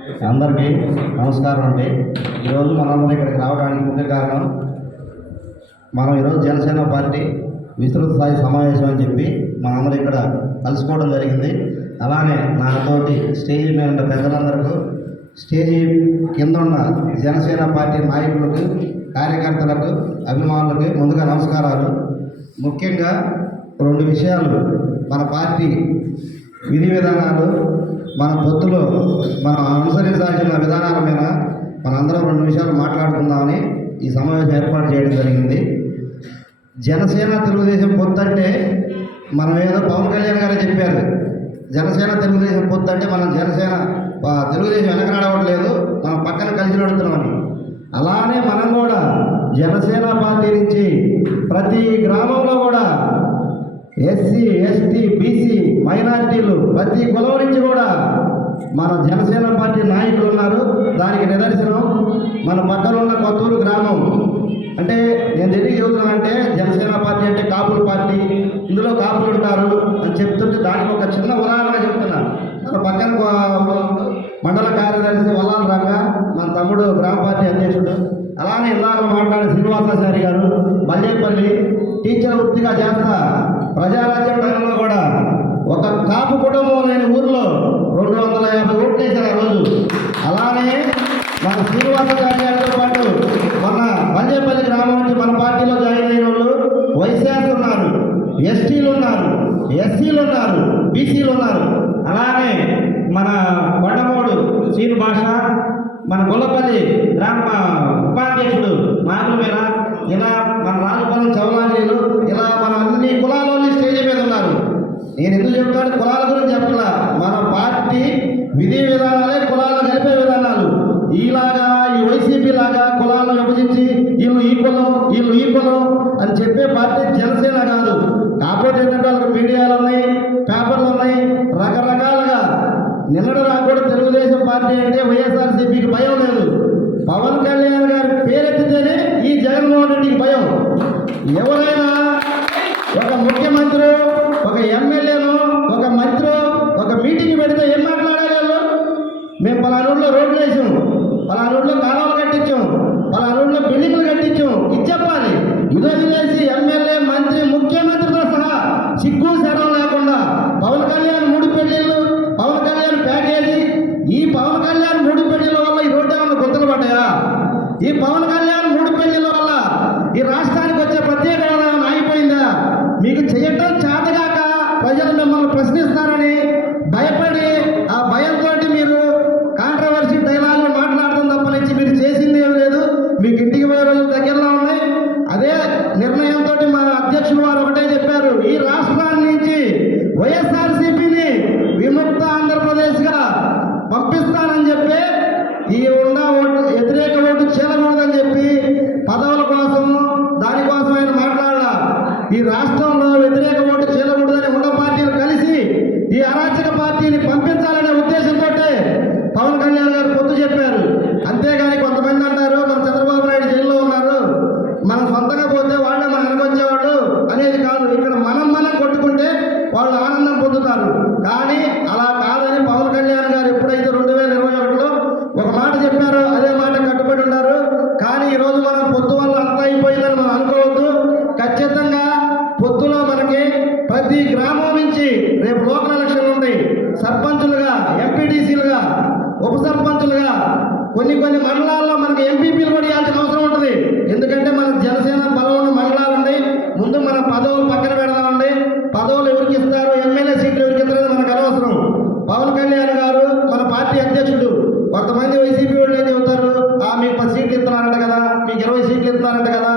అందరికీ నమస్కారం అండి. ఈరోజు మనందరం ఇక్కడికి రావడానికి ముఖ్య కారణం మనం ఈరోజు జనసేన పార్టీ విస్తృత స్థాయి సమావేశం అని చెప్పి మనందరం ఇక్కడ కలుసుకోవడం జరిగింది. అలానే నాతోటి స్టేజ్ మీద ఉన్న పెద్దలందరికీ స్టేజ్ కింద ఉన్న జనసేన పార్టీ నాయకులకు కార్యకర్తలకు అభిమానులకు ముందుగా నమస్కారాలు. ముఖ్యంగా రెండు విషయాలు మన పార్టీ విధి విధానాలు మన పొత్తులో మనం అనుసరించాల్సిన విధానాల మీద మనందరం రెండు విషయాలు మాట్లాడుకుందామని ఈ సమావేశం ఏర్పాటు చేయడం జరిగింది. జనసేన తెలుగుదేశం పొత్తు అంటే మనం ఏదో పవన్ కళ్యాణ్ గారే చెప్పారు. జనసేన తెలుగుదేశం పొత్తు అంటే మనం జనసేన తెలుగుదేశం వెనక రావట్లేదు మనం పక్కన కలిసి నడుస్తున్నామని. అలానే మనం కూడా జనసేన పార్టీ నుంచి ప్రతి గ్రామం పార్టీలు ప్రతి కులం నుంచి కూడా మన జనసేన పార్టీ నాయకులు ఉన్నారు. దానికి నిదర్శనం మన పక్కన ఉన్న కొత్తూరు గ్రామం. అంటే నేను తెలియ చెబుతున్నానంటే జనసేన పార్టీ అంటే కాపుల పార్టీ. ఇందులో కాపులు ఉంటారు అని చెప్తుంటే దానికి ఒక చిన్న ఉదాహరణ చెప్తున్నాను మన పక్కన మండల కార్యదర్శి వల్లాల రంగ మన తమ్ముడు గ్రామ పార్టీ అధ్యక్షుడు. అలానే ఇందాక మాట్లాడే శ్రీనివాసాచారి గారు మల్లేపల్లి టీచర్ వృత్తిగా చేస్తా ప్రజారాజ్యం రంగంలో కూడా ఒక కాపు కుటుంబం లేని ఊర్లో రెండు వందల యాభై ఓట్లు వేశారు ఆ రోజు. అలానే మన శ్రీనివాసాచారి గారితో పాటు మన మల్లేపల్లి గ్రామం నుంచి మన పార్టీలో జాయిన్ అయిన వాళ్ళు వైశాఖ్ ఉన్నారు ఎస్టీలు ఉన్నారు ఎస్సీలు ఉన్నారు బీసీలు ఉన్నారు అలానే మన కొండమూడు సీను భాష మన గొల్లపల్లి గ్రామ ఉపాధ్యక్షుడు మాకుల మీద ఇలా మన రాజుపాలెం చౌలాజీలు ఇలా మన అన్ని కులాల స్టేజ్ మీద ఉన్నారు నేను ఎందుకు చెప్తాను కులాల గురించి చెప్పలా మన పార్టీ విధి విధానాలే కులాలు కలిపే విధానాలు. ఈలాగా ఈ వైసీపీ లాగా కులాలను విభజించి వీళ్ళు ఈ కులం వీళ్ళు ఈ కులం అని చెప్పే పార్టీ జనసేన కాదు. కాకపోతే ఏంటంటే వాళ్ళకి మీడియాలు ఉన్నాయి పేపర్లు ఉన్నాయి రకరకాలుగా. నిన్నటి నాకు కూడా తెలుగుదేశం పార్టీ అంటే వైఎస్ఆర్సీపీకి భయం లేదు. పవన్ కళ్యాణ్ గారి పేరెత్తితేనే ఈ జగన్మోహన్ రెడ్డికి భయం. ఎవరైనా ఒక ముఖ్యమంత్రి ఎమ్మెల్యేను ఒక మంత్రి ఒక మీటింగ్ పెడితే ఏం మాట్లాడాలి వాళ్ళు? మేము పలానూరులో రోడ్లు వేసాము పలా రోడ్లో కాలువలు కట్టించాం రోడ్లో బిల్డింగ్లు కట్టించాము ఇది చెప్పాలి. ఈరోజు వేసి ఎమ్మెల్యే మంత్రి ముఖ్యమంత్రితో సహా సిగ్గు శరం లేకుండా పవన్ కళ్యాణ్ మూడు పెళ్ళిళ్ళు పవన్ కళ్యాణ్ ప్యాకేజీ. ఈ పవన్ కళ్యాణ్ మూడు పెళ్ళిల వల్ల ఈ రోడ్డు ఏమైనా గుర్తులు పడ్డాయా? ఈ పవన్ కళ్యాణ్ మూడు పెళ్ళిల వల్ల ఈ రాష్ట్రానికి వచ్చే ప్రత్యేక ఏమైనా ఆగిపోయిందా? మీకు చేయటం అధ్యక్షులు వారు ఒకటే చెప్పారు ఈ రాష్ట్రాన్ని నుంచి వైఎస్ఆర్సీపీని విముక్త ఆంధ్రప్రదేశ్గా పంపిస్తానని చెప్పి ఈ ఉన్న ఓటు వ్యతిరేక ఓటు చేరకూడదని చెప్పి పదవుల కోసం దానికోసం ఆయన మాట్లాడాల ఈ రాష్ట్రంలో వ్యతిరేక ఓటు చేరకూడదని ఉన్న పార్టీలు కలిసి ఈ అరాచక పార్టీని పంపించాలనే ఉద్దేశంతో పవన్ కళ్యాణ్ గారు పొత్తు చెప్పారు అంతేగాని కొంతమంది అంటారు మన చంద్రబాబు నాయుడు జైల్లో ఉన్నారు మనం సొంతంగా పోతే వాళ్ళే మన వెనకొచ్చేవాడు అనేది కాదు ఇక్కడ మనం మనం కొట్టుకుంటే వాళ్ళు ఆనందం పొందుతారు. కానీ అలా కాదని పవన్ కళ్యాణ్ గారు ఎప్పుడైతే రెండు వేల ఇరవై ఒకటిలో ఒక మాట చెప్పారో అదే మాట కట్టుబడి ఉన్నారు. కానీ ఈరోజు మనం పొత్తు వల్ల అంతా అయిపోయిందని మనం అనుకోవద్దు. ఖచ్చితంగా పొత్తులో మనకి ప్రతి గ్రామం నుంచి రేపు లోకల్ ఎలక్షన్లు ఉంటాయి. సర్పంచులుగా ఎంపీటీసీలుగా ఉప సర్పంచులుగా కొన్ని కొన్ని మండలాల్లో మనకి ఎంపీపీలు కూడా ఇవ్వాల్సిన అవసరం ఉంటుంది ఎందుకంటే మన జనసేన బలం ఉన్న మండలాలు ఉన్నాయి ముందు మన పదవులు పక్కన పెడదామండి పదవులు ఎవరికి ఇస్తారు ఎమ్మెల్యే సీట్లు ఎవరికి ఇస్తారో మనకు అనవసరం పవన్ కళ్యాణ్ గారు మన పార్టీ అధ్యక్షుడు కొంతమంది వైసీపీ వాళ్ళు ఏం చెబుతారు ఆ మీకు పది సీట్లు ఇస్తున్నారంట కదా మీకు ఇరవై సీట్లు ఇస్తున్నారంట కదా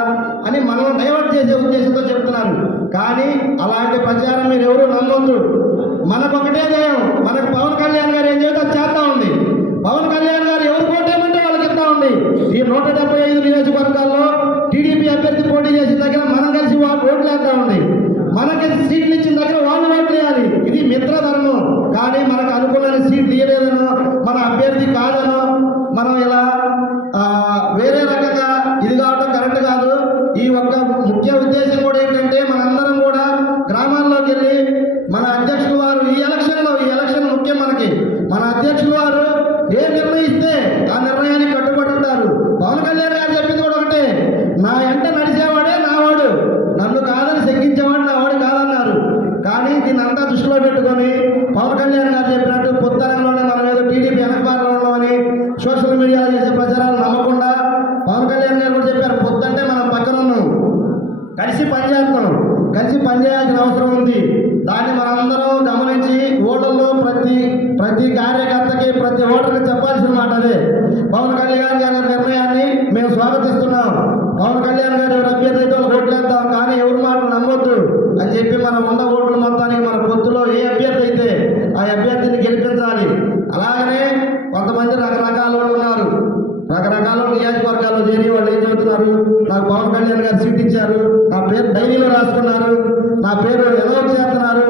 అని మనం డైవర్ట్ చేసే ఉద్దేశంతో చెప్తున్నారు కానీ అలాంటి ప్రచారం మీరు ఎవరు నమ్మొద్దు. మనకు ఒకటే ధ్యేయం. మనకు పవన్ కళ్యాణ్ గారు ఏం చేస్తే చేస్తా ఉంది. పవన్ కళ్యాణ్ గారు ఎవరు పోటేమంటే వాళ్ళకి ఇస్తా ఉంది. ఈ నూట డెబ్బై ఐదు నియోజకవర్గాల్లో టీడీపీ అభ్యర్థి పోటీ చేసిన దగ్గర మనం కలిసి వాళ్ళు ఓట్లు వేస్తా ఉంది. మనకి సీట్లు ఇచ్చిన దగ్గర వాళ్ళు ఓట్లు వేయాలి. ఇది మిత్రధర్మం. కానీ మనకు అనుకున్న బాగా దృష్టిలో పెట్టుకొని పవన్ కళ్యాణ్ గారు చెప్పినట్టు పొత్తరంలోనే మనం ఏదో టీడీపీ వెనకబాటులో అని సోషల్ మీడియాలో చేసే ప్రచారాలు నమ్మకుండా పవన్ కళ్యాణ్ గారు కూడా చెప్పారు పొద్దంటే మనం పక్కన ఉన్నాం. కలిసి పనిచేస్తున్నాం కలిసి పనిచేయాల్సిన అవసరం ఉంది. దాన్ని మనందరం గమనించి ఓటర్లో ప్రతి ప్రతి కార్యకర్తకి ప్రతి ఓటర్కి చెప్పాల్సిన మాట అదే. పవన్ కళ్యాణ్ గారి నిర్ణయాన్ని మేము స్వాగతిస్తున్నాం. పవన్ కళ్యాణ్ గారు ఎవరు అభ్యర్థి అయితే వాళ్ళకి ఓట్లేద్దాం కానీ ఎవరి మాటలు నమ్మొద్దు అని చెప్పి మనం ఉన్న ఓట్ల మొత్తానికి మన పొత్తులో ఏ అభ్యర్థి అయితే ఆ అభ్యర్థిని గెలిపించాలి. అలాగనే కొంతమంది రకరకాల వాళ్ళు ఉన్నారు. రకరకాల నియోజకవర్గాల్లో చేరి వాళ్ళు ఏం చెబుతున్నారు నాకు పవన్ కళ్యాణ్ గారు సీట్ ఇచ్చారు. నా పేరు డైరీలో రాసుకున్నారు. నా పేరు ఎనౌన్స్ చేస్తున్నారు.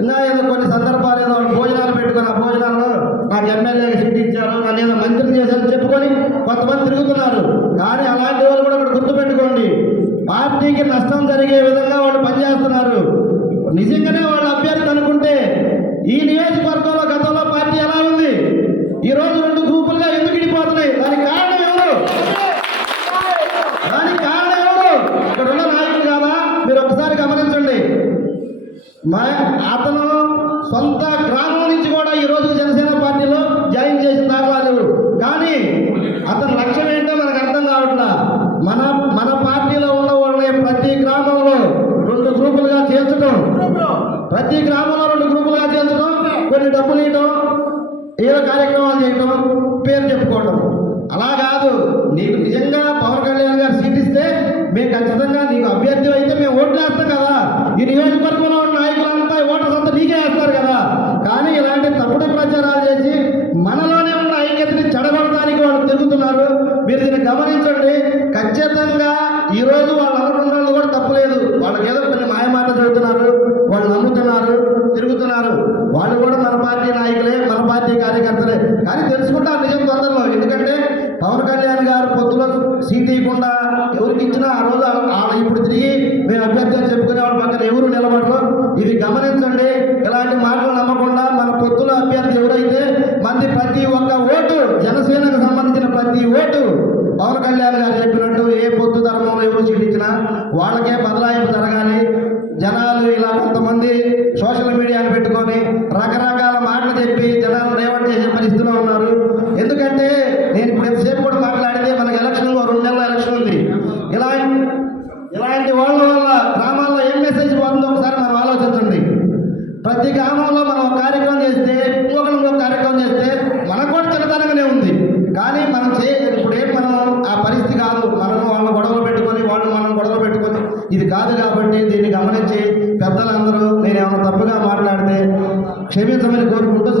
ఇంకా ఏదో కొన్ని సందర్భాలు ఏదో భోజనాలు పెట్టుకుని ఆ భోజనాల్లో నాకు ఎమ్మెల్యేకి సీట్ ఇచ్చారు. నన్ను ఏదో మంత్రి చేశారు చెప్పుకొని కొంతమంది తిరుగుతున్నారు. కానీ అలాంటి వాళ్ళు కూడా ఇక్కడ గుర్తుపెట్టుకోండి. పార్టీకి నష్టం జరిగే విధంగా వాళ్ళు పనిచేస్తున్నారు నిజంగానే వాళ్ళ అభ్యర్థి అనుకుంటే ఈ నియోజకవర్గంలో గతంలో పార్టీ ఎలా ఉంది ఈ రోజు రెండు గ్రూపులుగా ఎందుకు ఇడిపోతున్నాయి దానికి కారణం ఎవరు దానికి కారణం ఎవరు ఇక్కడ ఉన్న నాయకులు కాదా మీరు ఒకసారి గమనించండి మా అతను సొంత గ్రామం నుంచి కూడా ఈ రోజు జనసేన పార్టీలో జాయిన్ చేసిన దాఖలాలు లేవు. కానీ అతని లక్ష్యం ఏంటో మనకు అర్థం కావట్లా మన మన పార్టీలో ఉన్న వాళ్ళని ప్రతి గ్రామంలో రెండు గ్రూపులుగా చేర్చడం ప్రతి గ్రామంలో రెండు గ్రూపులుగా చేర్చడం కొన్ని డబ్బులు ఇవ్వడం ఏదో కార్యక్రమాలు చేయడం పేరు చెప్పుకోవడం అలా కాదు. నీకు నిజంగా పవన్ కళ్యాణ్ గారు సీట్ ఇస్తే మేము ఖచ్చితంగా నీకు అభ్యర్థి అయితే మేము ఓట్లు వేస్తాం కదా. ఈ నియోజకవర్గంలో ఉన్న నాయకులంతా ఓటర్స్ అంతా నీకే వేస్తారు కదా. కానీ ఇలాంటి తప్పుడు ప్రచారాలు చేసి మనలోనే ఉన్న ఐక్యతని చెడగొడటానికి వాళ్ళు తిరుగుతున్నారు. మీరు దీన్ని గమనించండి. ఖచ్చితంగా ఈరోజు వాళ్ళ వాళ్ళు కూడా తప్పులేదు వాళ్ళకి ఏదో కొన్ని మాయమాట చెబుతున్నారు వాళ్ళు నమ్ముతున్నారు తిరుగుతున్నారు వాళ్ళు కూడా మన పార్టీ నాయకులే మన పార్టీ కార్యకర్తలే కానీ తెలుసుకుంటారు నిజం తొందరలో ఎందుకంటే పవన్ కళ్యాణ్ గారు పొత్తులో సీట్ ఇవ్వకుండా ఎవరికి ఇచ్చినా ఆ రోజు ఆడ ఇప్పుడు తిరిగి మేము అభ్యర్థి అని చెప్పుకునే వాళ్ళ పక్కన ఎవరు నిలబడరు. ఇది గమనించండి. ఇలాంటి మాటలు నమ్మకుండా మన పొత్తులో అభ్యర్థి ఎవరైతే మంది ప్రతి ఒక్క ఓటు జనసేనకు సంబంధించిన ప్రతి ఓటు పవన్ కళ్యాణ్ గారు చెప్పినట్టు ఏ పొత్తు ధర్మంలో ఎవరు సీట్ ఇచ్చినా వాళ్ళకే క్షమించమని కోరుకుంటూ సెలవు తీసుకుంటున్నాను